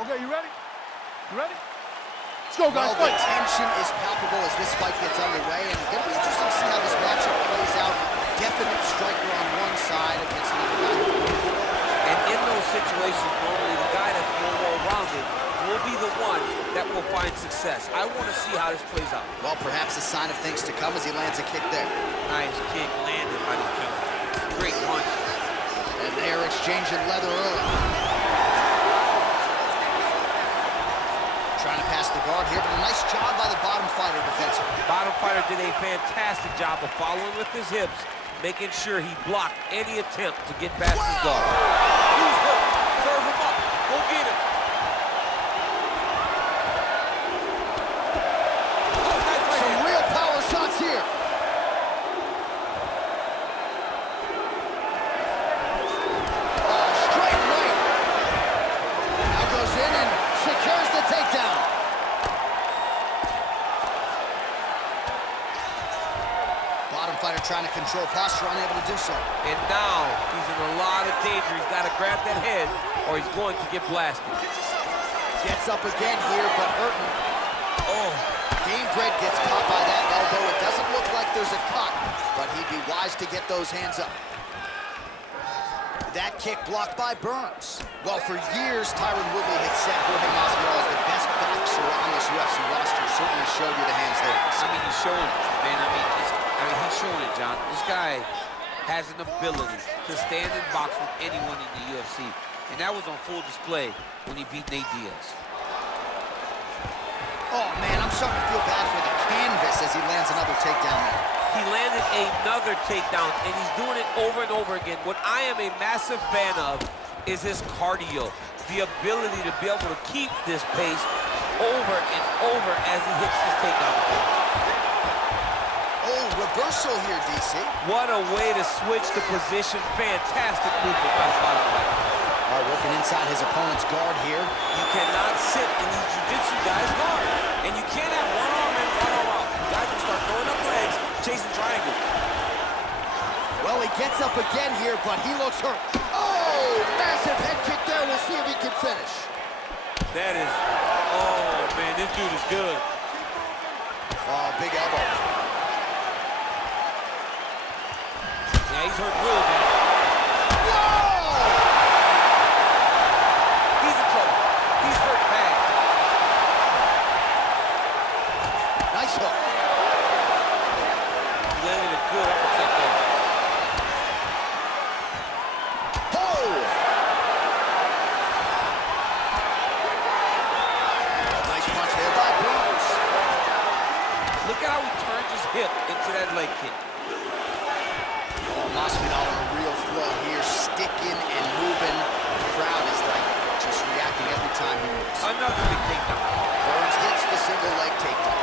Okay, you ready? You ready? Let's go, guys. Well, the tension is palpable as this fight gets underway, and it's going to be interesting to see how this matchup plays out. Definite striker on one side against another guy. And in those situations, normally the guy that's more well-rounded will be the one that will find success. I want to see how this plays out. Well, perhaps a sign of things to come as he lands a kick there. Nice kick landed by the Gilbert. Great punch. And they're exchanging leather early. Trying to pass the guard here, but a nice job by the bottom fighter defensively. Bottom fighter did a fantastic job of following with his hips, making sure he blocked any attempt to get past his guard. Use hook. Serve him up. Go get him. Some real power shots here. Oh, straight right. Now goes in and secures the takedown. Bottom fighter trying to control posture, unable to do so. And now he's in a lot of danger. He's got to grab that head or he's going to get blasted. Gets up again here, but hurting. Oh. Gilbert gets caught by that elbow. It doesn't look like there's a cut, but he'd be wise to get those hands up. That kick blocked by Burns. Well, for years, Tyron Woodley had said Jorge Masvidal is the best boxer on this UFC roster. Certainly showed you the hands there. I mean, he's showing it, man. I mean, he's showing it, John. This guy has an ability to stand and box with anyone in the UFC, and that was on full display when he beat Nate Diaz. Oh, man, I'm starting to feel bad for the canvas as he lands another takedown there. He landed another takedown, and he's doing it over and over again. What I am a massive fan of is his cardio, the ability to be able to keep this pace over and over as he hits his takedown. Oh, reversal here, DC. What a way to switch the position. Fantastic movement by the bottom fighter. All right, working inside his opponent's guard here. You cannot sit in these jiu-jitsu guys' guard. And you can't have one arm in, one arm out. You guys can start throwing up legs, chasing triangle. Well, he gets up again here, but he looks hurt. Oh, massive head kick there. We'll see if he can finish. That is, oh, man, this dude is good. Oh, big elbow. Yeah, he's hurt really bad. He's in trouble. He's hurt bad. Nice hook. He landed a good uppercut there. Oh! Nice punch there by Burns. Look at how he turns his hip into that leg kick. Oh, Masvidal in a real flow here, sticking and moving. The crowd is like just reacting every time he moves. Another big takedown. Burns hits the single leg takedown.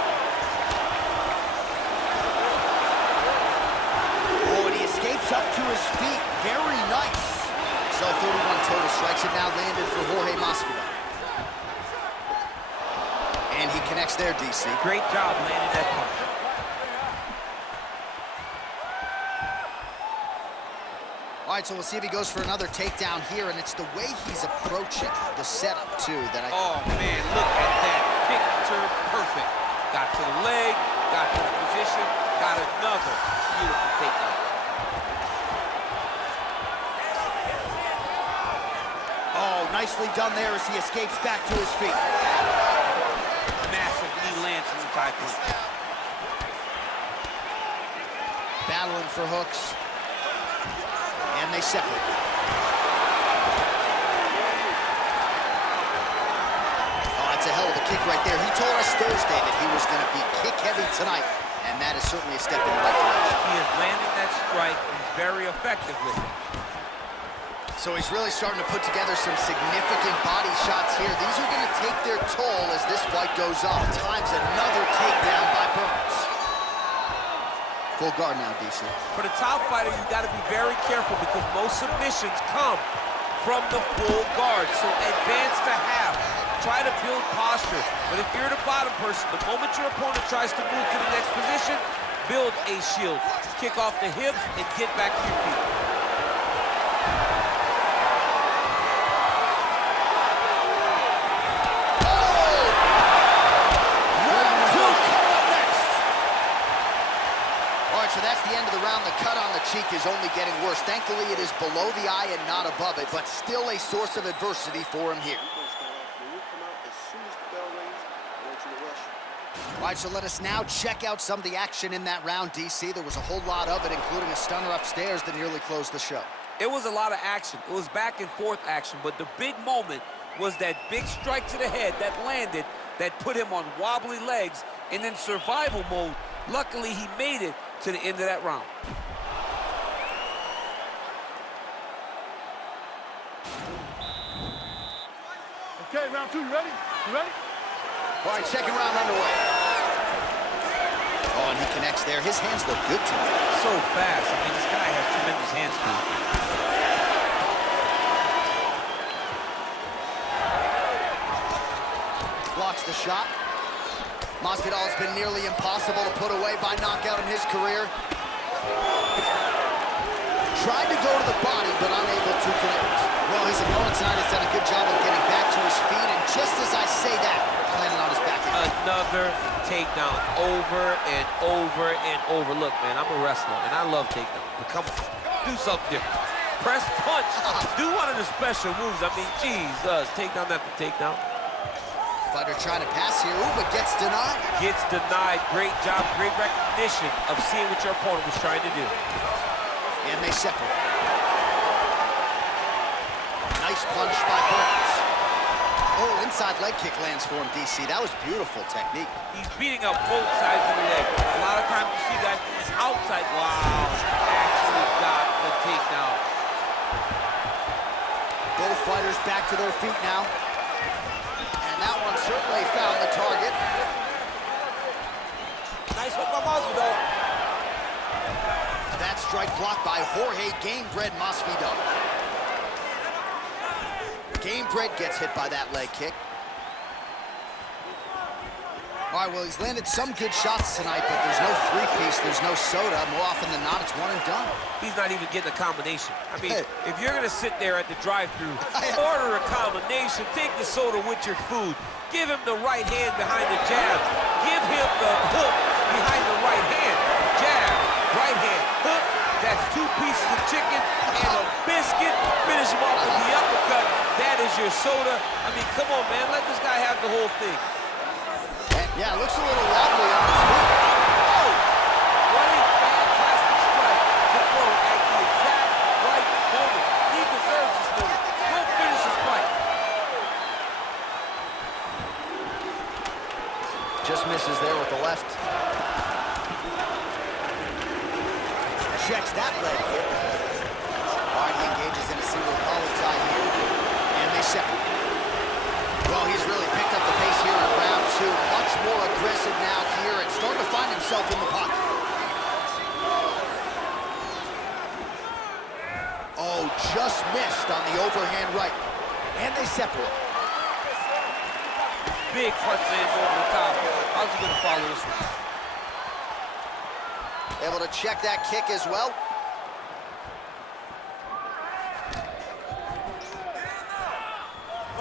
Oh, and he escapes up to his feet. Very nice. So 31 total strikes have now landed for Jorge Masvidal. And he connects there, DC. Great job landing that punch. All right, so we'll see if he goes for another takedown here, and it's the way he's approaching the setup, too, that I... Oh, man, look at that. Picture perfect. Got to the leg, got to the position, got another beautiful takedown. Oh, nicely done there as he escapes back to his feet. Massive knee lands from the tie point. Battling for hooks. And they separate. Oh, that's a hell of a kick right there. He told us Thursday that he was going to be kick-heavy tonight, and that is certainly a step in the right direction. He is landing that strike. He's very effective with it. So he's really starting to put together some significant body shots here. These are going to take their toll as this fight goes on. Times another takedown by Burns. Full guard now, DC. For the top fighter, you got to be very careful because most submissions come from the full guard. So advance to half. Try to build posture. But if you're the bottom person, the moment your opponent tries to move to the next position, build a shield. Kick off the hips and get back to your feet. the end of the round, the cut on the cheek is only getting worse. Thankfully, it is below the eye and not above it, but still a source of adversity for him here. All right, so let us now check out some of the action in that round, DC. There was a whole lot of it, including a stunner upstairs that nearly closed the show. It was a lot of action. It was back and forth action, but the big moment was that big strike to the head that landed, that put him on wobbly legs, and in survival mode, luckily he made it to the end of that round. Okay, round two, you ready? You ready? All right, second round underway. Oh, and he connects there. His hands look good to me. So fast. I mean, this guy has tremendous hand speed. Blocks the shot. Masvidal has been nearly impossible to put away by knockout in his career. Tried to go to the body, but unable to connect. Well, his opponent tonight has done a good job of getting back to his feet, and just as I say that, landed on his back again. Another takedown, over and over and over. Look, man, I'm a wrestler, and I love takedown. But come on, do something different. Press punch. Do one of the special moves. I mean, Jesus, takedown after takedown. Fighter trying to pass here, ooh, but gets denied. Gets denied. Great job, great recognition of seeing what your opponent was trying to do. And they separate. Nice punch by Burns. Oh, inside leg kick lands for him, DC. That was beautiful technique. He's beating up both sides of the leg. A lot of times you see guys doing outside. Wow, actually got the takedown. Both fighters back to their feet now. And that one certainly found the target. Nice hook by Masvidal. That strike blocked by Jorge Gamebred Masvidal. Gamebred gets hit by that leg kick. All right, well, he's landed some good shots tonight, but there's no three-piece, there's no soda. More often than not, it's one and done. He's not even getting a combination. I mean, if you're gonna sit there at the drive-thru, order a combination, take the soda with your food, give him the right hand behind the jab, give him the hook behind the right hand, jab, right hand, hook. That's 2 pieces of chicken and a biscuit. Finish him off with the uppercut. That is your soda. I mean, come on, man, let this guy have the whole thing. Yeah, it looks a little wobbly on his feet. Oh! What a fantastic strike to throw at the exact right moment. He deserves this moment. Go finish his fight. Just misses there with the left. Checks that leg kick. All right, he engages in a single collar tie here, and they separate. Well, he's really picked up the pace here in round 2. Much more aggressive now here and starting to find himself in the pocket. Oh, just missed on the overhand right. And they separate. Big punch lands over the top. How's he gonna follow this one? Able to check that kick as well.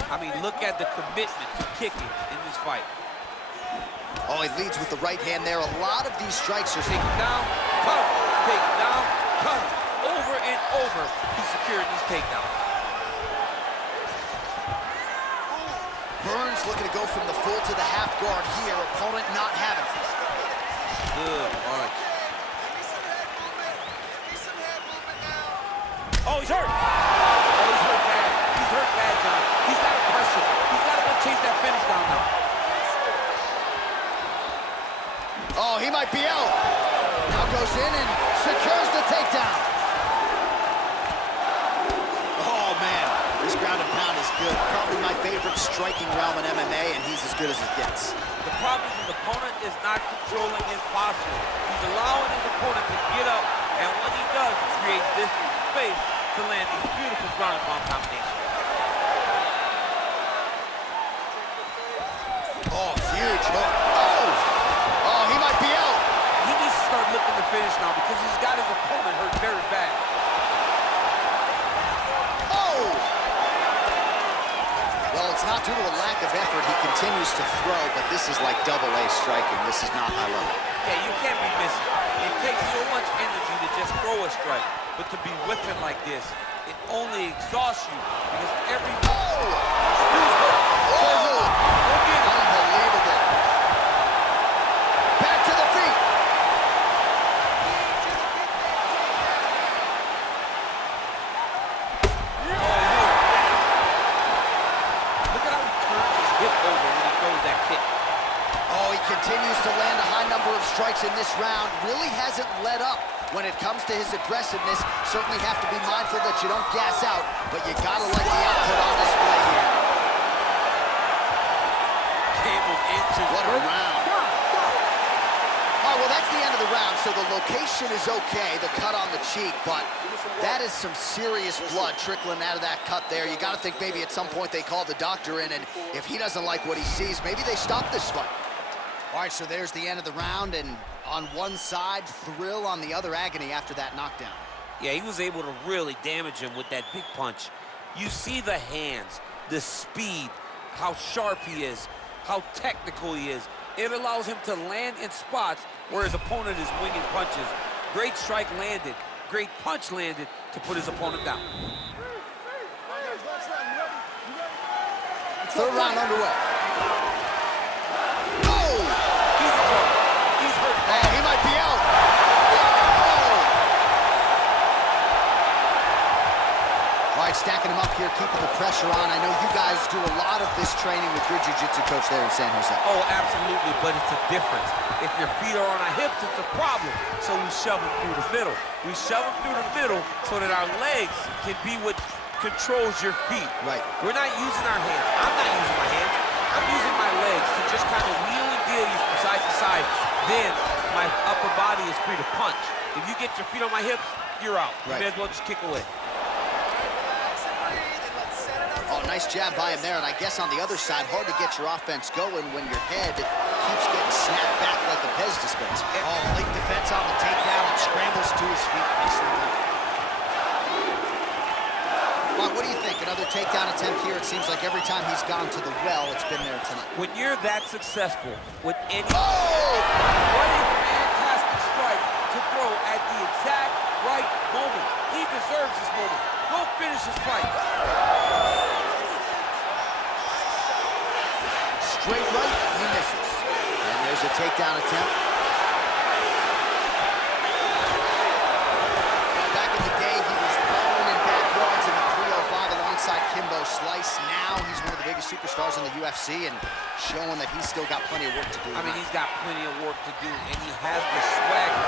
I mean, look at the commitment to kicking in this fight. Oh, he leads with the right hand there. A lot of these strikes are... Take him down, cut him. Take him down, cut him. Over and over, he's securing these takedowns. Burns looking to go from the full to the half guard here. Opponent not having it. Good punch. Oh, he's hurt. Oh, he's hurt bad. He's hurt bad, John. He's got to press him. He's got to go chase that finish down now. Oh, he might be out. Now goes in and secures the takedown. Oh, man. This ground and pound is good. Probably my favorite striking realm in MMA, and he's as good as it gets. The problem is his opponent is not controlling his posture. He's allowing his opponent to get up, and when he does, he creates this space to land these beautiful ground and pound combinations. Oh, huge hook. Oh, he might be out. He needs to start looking to finish now because he's got his opponent hurt very bad. Oh! Well, it's not due to a lack of effort. He continues to throw, but this is like double-A striking. This is not high level. Yeah, you can't be missing. It takes so much energy to just throw a strike, but to be whipping like this, it only exhausts you because every... Unbelievable. Back to the feet. Look at how he turns his hip over when he throws that kick. Oh, he continues to land a high number of strikes in this round. Really hasn't let up when it comes to his aggressiveness. Certainly have to be mindful that you don't gas out, but you gotta like the output on display here. What a round. All right, well, that's the end of the round, so the location is okay, the cut on the cheek, but that is some serious blood trickling out of that cut there. You gotta think maybe at some point they call the doctor in, and if he doesn't like what he sees, maybe they stop this fight. All right, so there's the end of the round, and on one side, thrill, on the other, agony after that knockdown. Yeah, he was able to really damage him with that big punch. You see the hands, the speed, how sharp he is, how technical he is. It allows him to land in spots where his opponent is winging punches. Great strike landed, great punch landed to put his opponent down. Third round underway. He's hurt. Oh, he might be out. All right, stacking him up here, keeping the pressure on. I know you guys do a lot of this training with your jiu-jitsu coach there in San Jose. Oh, absolutely, but it's a difference. If your feet are on our hips, it's a problem. So we shove them through the middle. We shove them through the middle so that our legs can be what controls your feet. Right. We're not using our hands. I'm not using my hands. I'm using my legs to just kind of wheel and deal you from side to side. Then my upper body is free to punch. If you get your feet on my hips, you're out. Right. You may as well just kick away. Oh, nice jab by him there, and I guess on the other side, hard to get your offense going when your head keeps getting snapped back like a Pez dispenser. Oh, late defense on the takedown and scrambles to his feet. Nicely done. Well, what do you think? Another takedown attempt here. It seems like every time he's gone to the well, it's been there tonight. When you're that successful with any... Oh! What a fantastic strike to throw at the exact right moment. He deserves this moment. Go finish his fight. Straight right, he misses. And there's a takedown attempt. Well, back in the day, he was rolling in backyards in the 305 alongside Kimbo Slice. Now he's one of the biggest superstars in the UFC and showing that he's still got plenty of work to do. I mean, he's got plenty of work to do, and he has the swagger,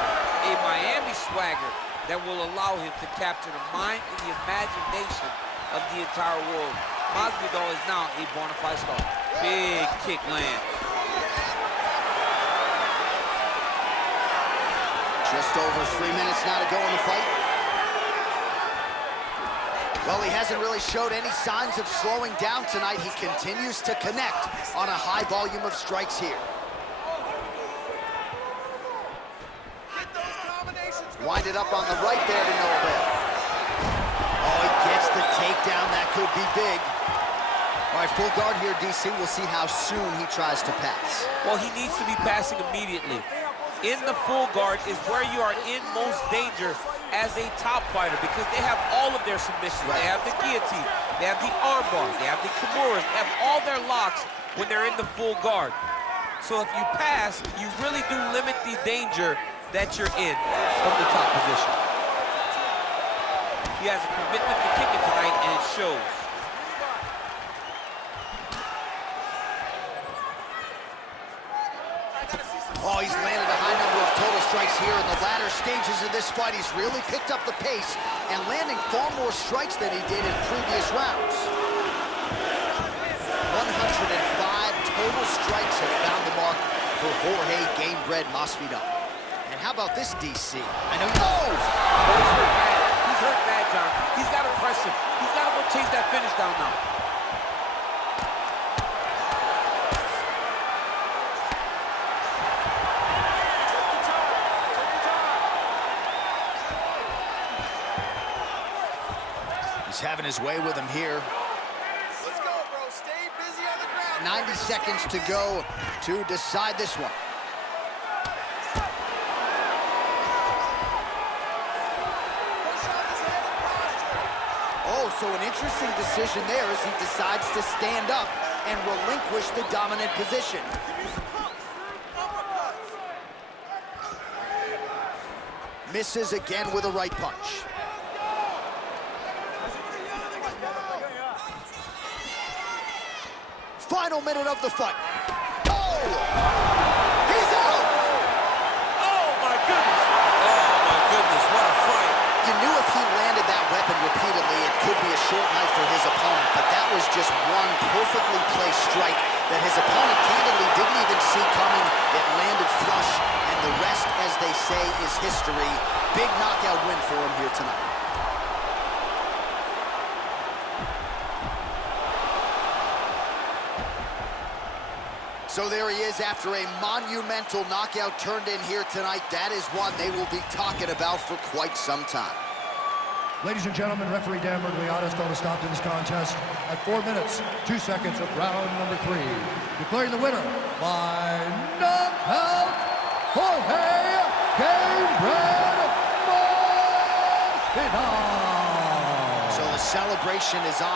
a Miami swagger, that will allow him to capture the mind and the imagination of the entire world. Masvidal is now a bona fide star. Big kick land. Just over 3 minutes now to go in the fight. Well, he hasn't really showed any signs of slowing down tonight. He continues to connect on a high volume of strikes here. Winded up on the right there to no avail. Oh, he gets the takedown. That could be big. All right, full guard here, DC. We'll see how soon he tries to pass. Well, he needs to be passing immediately. In the full guard is where you are in most danger as a top fighter because they have all of their submissions. Right. They have the guillotine, they have the armbar, they have the kimuras, they have all their locks when they're in the full guard. So if you pass, you really do limit the danger that you're in from the top position. He has a commitment to kicking tonight, and it shows. Oh, he's landed a high number of total strikes here in the latter stages of this fight. He's really picked up the pace and landing far more strikes than he did in previous rounds. 105 total strikes have found the mark for Jorge Gamebred Masvidal. And how about this, DC? I know you... Oh! He's hurt bad. He's hurt bad, John. He's got to press him. He's got to go chase that finish down now. He's having his way with him here. Let's go, bro. Stay busy. 90 seconds to go to decide this one. Oh, so an interesting decision there as he decides to stand up and relinquish the dominant position. Misses again with a right punch. Final minute of the fight. Oh! He's out! Oh, my goodness. Oh, my goodness, what a fight. You knew if he landed that weapon repeatedly, it could be a short night for his opponent, but that was just one perfectly placed strike that his opponent candidly didn't even see coming. It landed flush, and the rest, as they say, is history. Big knockout win for him here tonight. So there he is after a monumental knockout turned in here tonight. That is one they will be talking about for quite some time. Ladies and gentlemen, referee Dan Mergliata has called a stop to this contest at 4 minutes, 2 seconds of round number 3. Declaring the winner by knockout, Jorge Gilbert Masvidal. So the celebration is on.